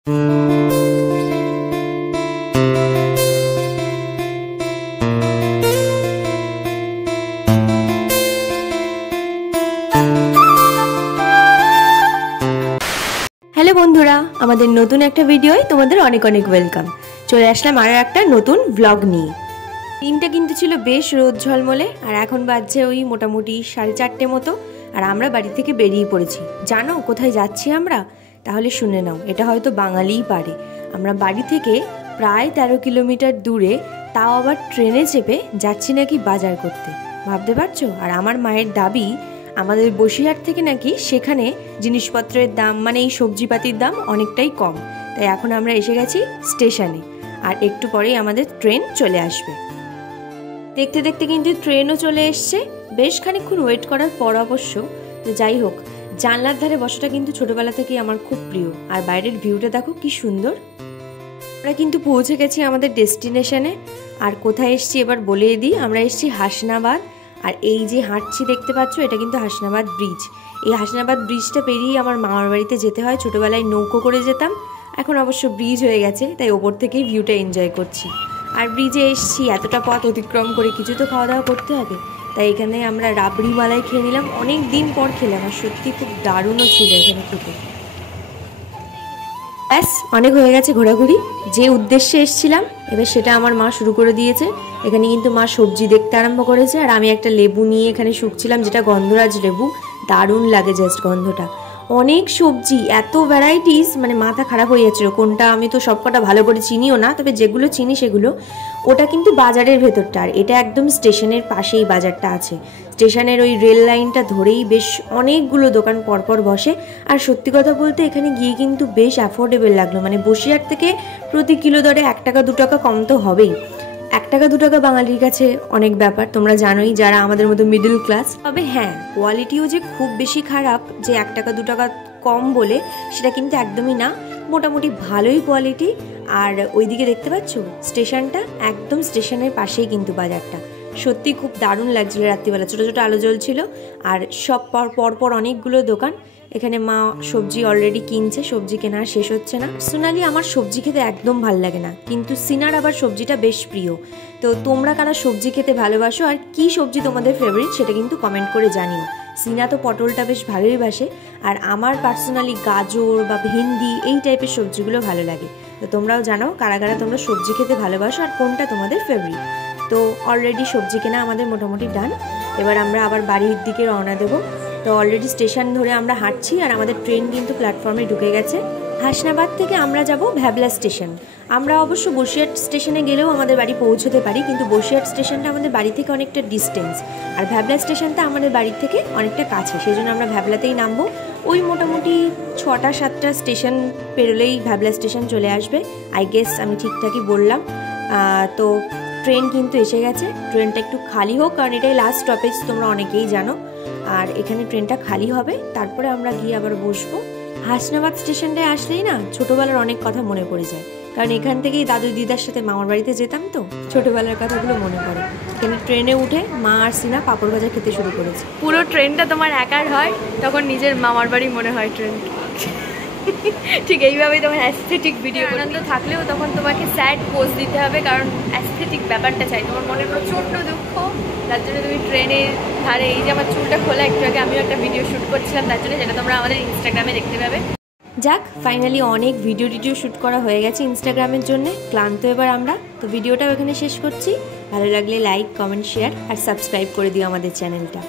Hello বন্ধুরা, আমাদের নতুন একটা ভিডিওয় তোমাদের অনেক অনেক ওয়েলকাম। চলে আসলাম আরও একটা নতুন ব্লগ নিয়ে। দিনটা কিন্তু ছিল বেশ রোদ ঝলমলে, আর এখন বাজছে ওই মোটামুটি 4:30 মতো, আর আমরা বাড়ি থেকে বেরিয়ে পড়েছি। জানো কোথায় যাচ্ছি আমরা? তাহলে শুনে নাও, এটা হয়তো বাঙালিই পারে। আমরা বাড়ি থেকে প্রায় 13 কিলোমিটার দূরে, তাও আবার ট্রেনে চেপে যাচ্ছি নাকি বাজার করতে। ভাবতে পারছো? আর আমার মায়ের দাবি আমাদের বসিরহাট থেকে নাকি সেখানে জিনিসপত্রের দাম, মানে এই সবজিপাতির দাম অনেকটাই কম। তাই এখন আমরা এসে গেছি স্টেশনে, আর একটু পরেই আমাদের ট্রেন চলে আসবে। দেখতে দেখতে কিন্তু ট্রেনও চলে এসছে। বেশ খানিকক্ষণ ওয়েট করার পর অবশ্য, তো যাই হোক, জানলার ধারে বসাটা কিন্তু ছোটবেলা থেকেই আমার খুব প্রিয়। আর বাইরের ভিউটা দেখো কি সুন্দর। আমরা কিন্তু পৌঁছে গেছি আমাদের ডেস্টিনেশনে। আর কোথায় এসছি এবার বলে দিই, আমরা এসছি হাসনাবাদ। আর এই যে হাঁটছি দেখতে পাচ্ছ, এটা কিন্তু হাসনাবাদ ব্রিজ। এই হাসনাবাদ ব্রিজটা পেরিয়ে আমার মামার বাড়িতে যেতে হয়। ছোটোবেলায় নৌকো করে যেতাম, এখন অবশ্য ব্রিজ হয়ে গেছে, তাই ওপর থেকেই ভিউটা এনজয় করছি। আর ব্রিজে এসছি, এতটা পথ অতিক্রম করে কিছু তো খাওয়া দাওয়া করতে হবে। তাই এখানে আমরা রাবড়ি মালাই খেয়ে নিলাম, অনেক দিন পর খেলাম, আর সত্যি খুব দারুণও ছিল এখানে খেতে। ব্যাস, অনেক হয়ে গেছে ঘোরাঘুরি। যে উদ্দেশ্যে এসছিলাম এবার সেটা আমার মা শুরু করে দিয়েছে। এখানে কিন্তু মা সবজি দেখতে আরম্ভ করেছে, আর আমি একটা লেবু নিয়ে এখানে শুকছিলাম, যেটা গন্ধরাজ লেবু। দারুণ লাগে জাস্ট গন্ধটা। অনেক সবজি, এত ভ্যারাইটিস, মানে মাথা খারাপ হয়ে যাচ্ছিল কোনটা। আমি তো সবকটা ভালো করে চিনিও না, তবে যেগুলো চিনি সেগুলো। ওটা কিন্তু বাজারের ভেতরটা, আর এটা একদম স্টেশনের পাশেই বাজারটা আছে। স্টেশনের ওই রেল লাইনটা ধরেই বেশ অনেকগুলো দোকান পরপর বসে। আর সত্যি কথা বলতে এখানে গিয়ে কিন্তু বেশ অ্যাফোর্ডেবল লাগলো। মানে বসিরহাট থেকে প্রতি কিলো দরে 1 টাকা 2 টাকা কম তো হবেই। 1 টাকা 2 টাকা বাঙালির কাছে অনেক ব্যাপার, তোমরা জানোই, যারা আমাদের মতো মিডল ক্লাস। তবে হ্যাঁ, কোয়ালিটিও যে খুব বেশি খারাপ যে 1 টাকা 2 টাকা কম বলে, সেটা কিন্তু একদমই না। মোটামুটি ভালোই কোয়ালিটি। আর ওইদিকে দেখতে পাচ্ছ স্টেশনটা, একদম স্টেশনের পাশেই কিন্তু বাজারটা। সত্যি খুব দারুণ লাগছিল রাত্রিবেলা, ছোটো ছোটো আলো জ্বলছিল, আর সব পরপর অনেকগুলো দোকান। এখানে মা সবজি অলরেডি কিনছে, সবজি কেনা শেষ হচ্ছে না। পার্সোনালি আমার সবজি খেতে একদম ভাল লাগে না, কিন্তু সিনার আবার সবজিটা বেশ প্রিয়। তো তোমরা কারা সবজি খেতে ভালোবাসো, আর কি সবজি তোমাদের ফেভারিট, সেটা কিন্তু কমেন্ট করে জানিও। সিনা তো পটলটা বেশ ভালোই বাসে, আর আমার পার্সোনালি গাজর বা ভেন্ডি এই টাইপের সবজিগুলো ভালো লাগে। তো তোমরাও জানাও কারা কারা তোমরা সবজি খেতে ভালোবাসো, আর কোনটা তোমাদের ফেভারিট। তো অলরেডি সবজি কেনা আমাদের মোটামুটি ডান। এবার আমরা আবার বাড়ির দিকে রওনা দেবো। তো অলরেডি স্টেশন ধরে আমরা হাঁটছি, আর আমাদের ট্রেন কিন্তু প্ল্যাটফর্মে ঢুকে গেছে। হাসনাবাদ থেকে আমরা যাব ভ্যাবলা স্টেশন। আমরা অবশ্য বসিরহাট স্টেশনে গেলেও আমাদের বাড়ি পৌঁছতে পারি, কিন্তু বসিরহাট স্টেশনটা আমাদের বাড়ি থেকে অনেকটা ডিস্টেন্স, আর ভ্যাবলা স্টেশনটা আমাদের বাড়ি থেকে অনেকটা কাছে। সেই জন্য আমরা ভ্যাবলাতেই নামবো। ওই মোটামুটি 6টা 7টা স্টেশন পেরোলেই ভ্যাবলা স্টেশন চলে আসবে। আই গেস আমি ঠিকঠাকই বললাম। তো ট্রেন কিন্তু এসে গেছে। ট্রেনটা একটু খালি হোক, কারণ এটাই লাস্ট স্টপেজ, তোমরা অনেকেই জানো। আর এখানে ট্রেনটা খালি হবে, তারপরে আমরা গিয়ে আবার বসবো। হাসনাবাদ স্টেশনটায় আসলেই না ছোটোবেলার অনেক কথা মনে পড়ে যায়, কারণ এখান থেকেই দাদু দিদার সাথে মামার বাড়িতে যেতাম, তো ছোটোবেলার কথাগুলো মনে পড়ে। এখানে ট্রেনে উঠে মা আর সিনা পাঁপড় ভাজা খেতে শুরু করেছে। পুরো ট্রেনটা তোমার একার হয়, তখন নিজের মামার বাড়ি মনে হয় ট্রেন। ঠিক এইভাবেই তোমার অ্যাস্থেটিক ভিডিও আনন্দ থাকলেও তখন তোমাকে স্যাড পোজ দিতে হবে, কারণ অ্যাস্থেটিক ব্যাপারটা চাই। তোমার মনে প্রচণ্ড দুঃখ, তার জন্য তুমি ট্রেনের ধারে, এই যে আমার চুলটা খোলা, একটু আগে আমিও একটা ভিডিও শ্যুট করছিলাম তার জন্য, যেটা তোমরা আমাদের ইনস্টাগ্রামে দেখতে পাবে। যাক, ফাইনালি অনেক ভিডিও শ্যুট করা হয়ে গেছে ইনস্টাগ্রামের জন্য। ক্লান্ত এবার আমরা, তো ভিডিওটাও এখানে শেষ করছি। ভালো লাগলে লাইক, কমেন্ট, শেয়ার আর সাবস্ক্রাইব করে দিও আমাদের চ্যানেলটা।